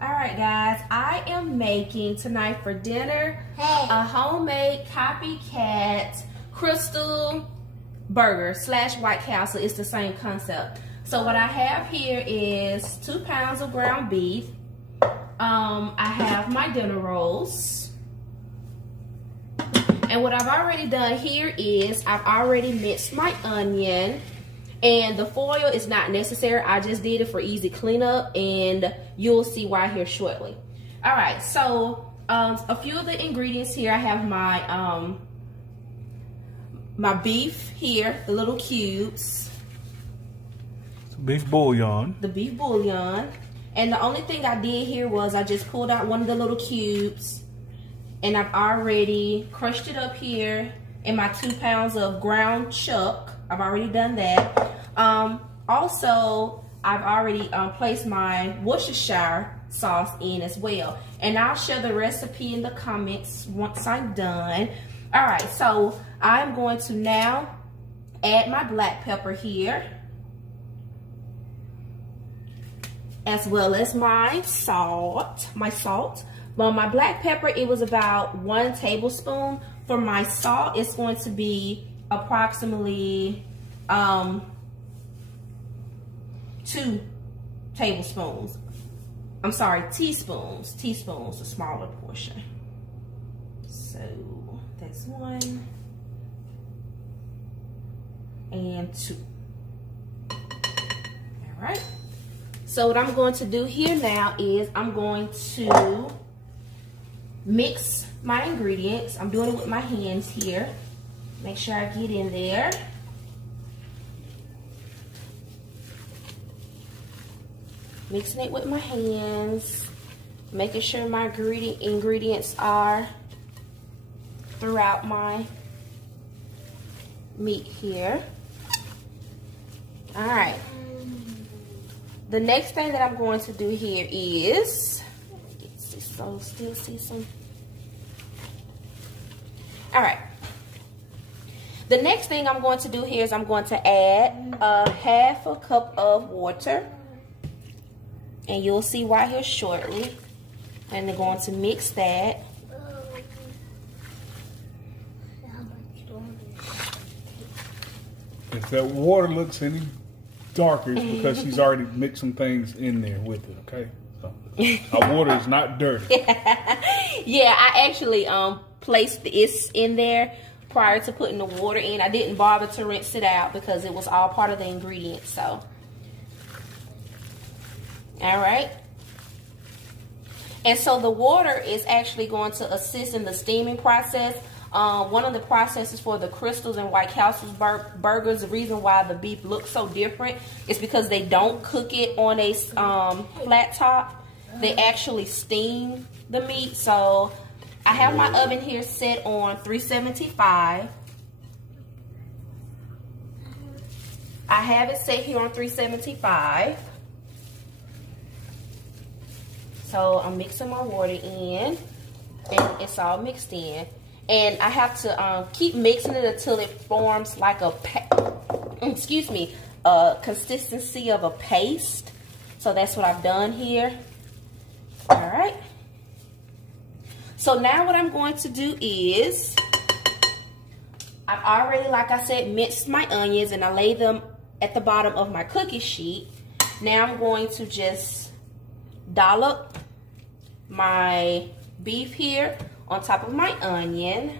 All right, guys, I am making tonight for dinner a homemade copycat Krystal burger / White Castle. It's the same concept. So what I have here is 2 pounds of ground beef. I have my dinner rolls. And what I've already done here is I've already minced my onion. And the foil is not necessary. I just did it for easy cleanup, and you'll see why here shortly. All right, so a few of the ingredients here. I have my my beef here, the little cubes. Beef bouillon. The beef bouillon. And the only thing I did here was I just pulled out one of the little cubes, and I've already crushed it up here in my 2 pounds of ground chuck. I've already done that. Also, I've already placed my Worcestershire sauce in as well. And I'll share the recipe in the comments once I'm done. All right, so I'm going to now add my black pepper here, as well as my salt. Well, my black pepper, it was about 1 tablespoon. For my salt, it's going to be approximately 2 tablespoons. I'm sorry, teaspoons. Teaspoons, the smaller portion. So that's 1 and 2. All right. So what I'm going to do here now is I'm going to mix my ingredients. I'm doing it with my hands here. Make sure I get in there. Mixing it with my hands. Making sure my ingredients are throughout my meat here. All right. The next thing that I'm going to do here is, still see some. All right. The next thing I'm going to do here is I'm going to add half a cup of water. And you'll see why here shortly. And they're going to mix that. If that water looks any darker, it's because she's already mixed some things in there with it, okay? So our water is not dirty. Yeah, I actually placed this in there prior to putting the water in. I didn't bother to rinse it out because it was all part of the ingredients. So, all right. And so the water is actually going to assist in the steaming process. One of the processes for the Krystals and White Castle's burgers, the reason why the beef looks so different is because they don't cook it on a flat top. They actually steam the meat. So I have my oven here set on 375. I have it set here on 375. So I'm mixing my water in, and it's all mixed in. And I have to keep mixing it until it forms like a consistency of a paste. So that's what I've done here. All right. So now what I'm going to do is, I've already, like I said, minced my onions, and I lay them at the bottom of my cookie sheet. Now I'm going to just dollop my beef here on top of my onion.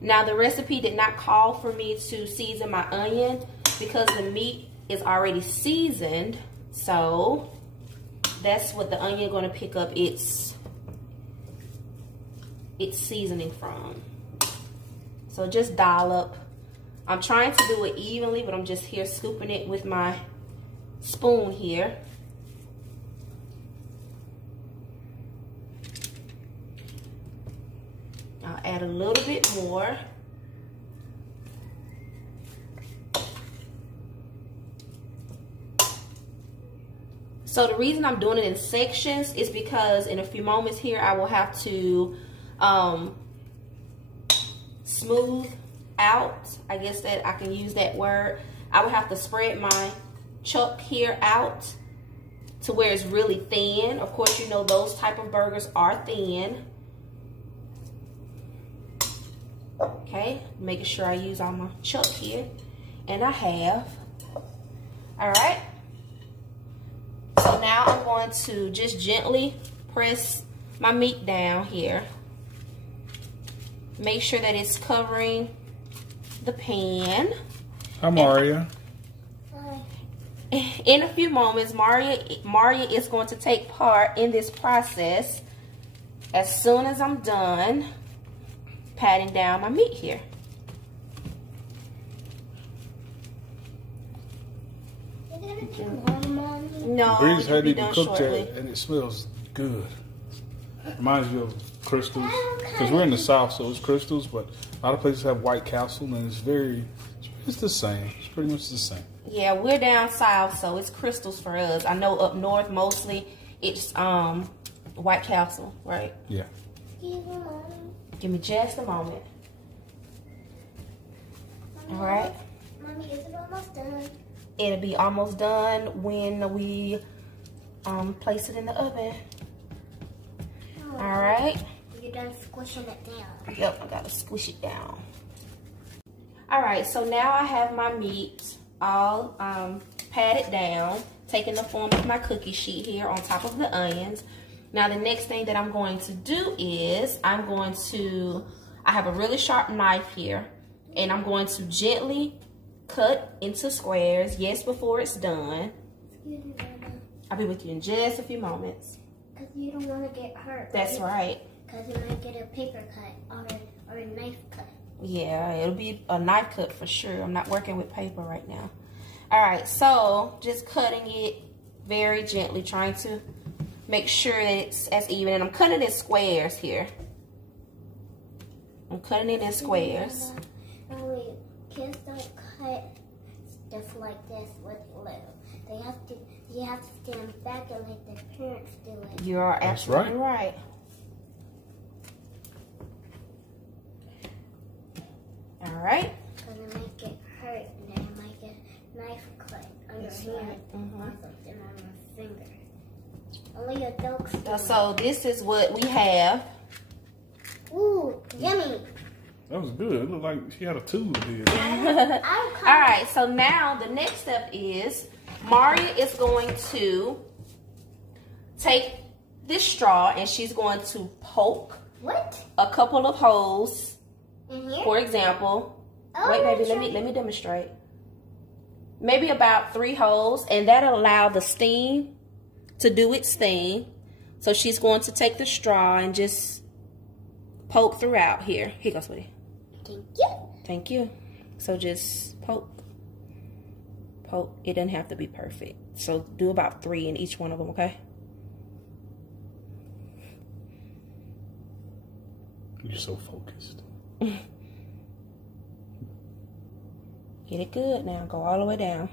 Now the recipe did not call for me to season my onion because the meat is already seasoned. So that's what the onion going to pick up its seasoning from. So just dollop. I'm trying to do it evenly, but I'm just here scooping it with my spoon here. I'll add a little bit more. So the reason I'm doing it in sections is because in a few moments here I will have to smooth out, I guess that I can use that word. I will have to spread my chuck here out to where it's really thin. Of course, you know those type of burgers are thin. Okay, making sure I use all my chuck here. And I have. All right. So now I'm going to just gently press my meat down here. Make sure that it's covering the pan. Hi, Maria. In a few moments, Maria is going to take part in this process as soon as I'm done patting down my meat here. No, Breeze hadn't be even done cooked shortly. yet, and it smells good. Reminds you of Krystals, because we're in the South, so it's Krystals, but a lot of places have White Castle, and it's the same. It's pretty much the same. Yeah, we're down south, so it's Krystals for us. I know up north mostly it's White Castle, right? Yeah. Give me just a moment. All right. Mommy, is it almost done? It'll be almost done when we place it in the oven. Oh, All right. You're done squishing it down. Yep, I gotta squish it down. All right, so now I have my meat all patted down, taking the form of my cookie sheet here on top of the onions. Now the next thing that I'm going to do is I have a really sharp knife here, and I'm going to gently cut into squares, yes, before it's done. Excuse me, Mama. I'll be with you in just a few moments. Because you don't want to get hurt. That's right. Because you might get a paper cut or a knife cut. Yeah, it'll be a knife cut for sure. I'm not working with paper right now. All right, so just cutting it very gently, trying to make sure that it's as even. And I'm cutting it in squares here. I'm cutting it in squares. Wait, kids don't cut stuff like this with little. You have to stand back and let their parents do it. You are absolutely right. All right. Because it might get hurt and then it might get knife cut on your hand or something on your finger. Only adults do. So this is what we have. Ooh, yummy. That was good. It looked like she had a tool here. All right, so now the next step is Maria is going to take this straw and she's going to poke a couple of holes. In here? For example, Oh, wait, baby, let me demonstrate. Maybe about 3 holes, and that'll allow the steam to do its thing. So she's going to take the straw and just poke throughout here. Here goes, sweetie. Thank you. Thank you. So just poke. Poke. It doesn't have to be perfect. So do about 3 in each one of them, okay? You're so focused. Get it good now. Go all the way down.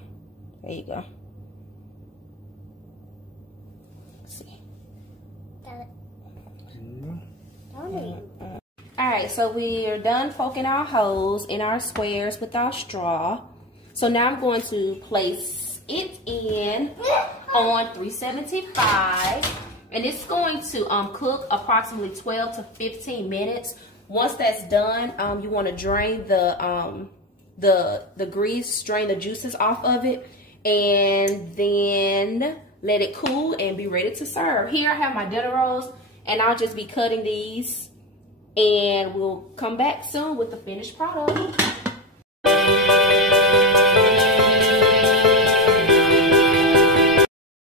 There you go. Let's see. Got it. All right, so we are done poking our holes in our squares with our straw. So now I'm going to place it in on 375, and it's going to cook approximately 12 to 15 minutes. Once that's done, you want to drain the grease, drain the juices off of it, and then let it cool and be ready to serve. Here I have my dinner rolls, and I'll just be cutting these, and we'll come back soon with the finished product.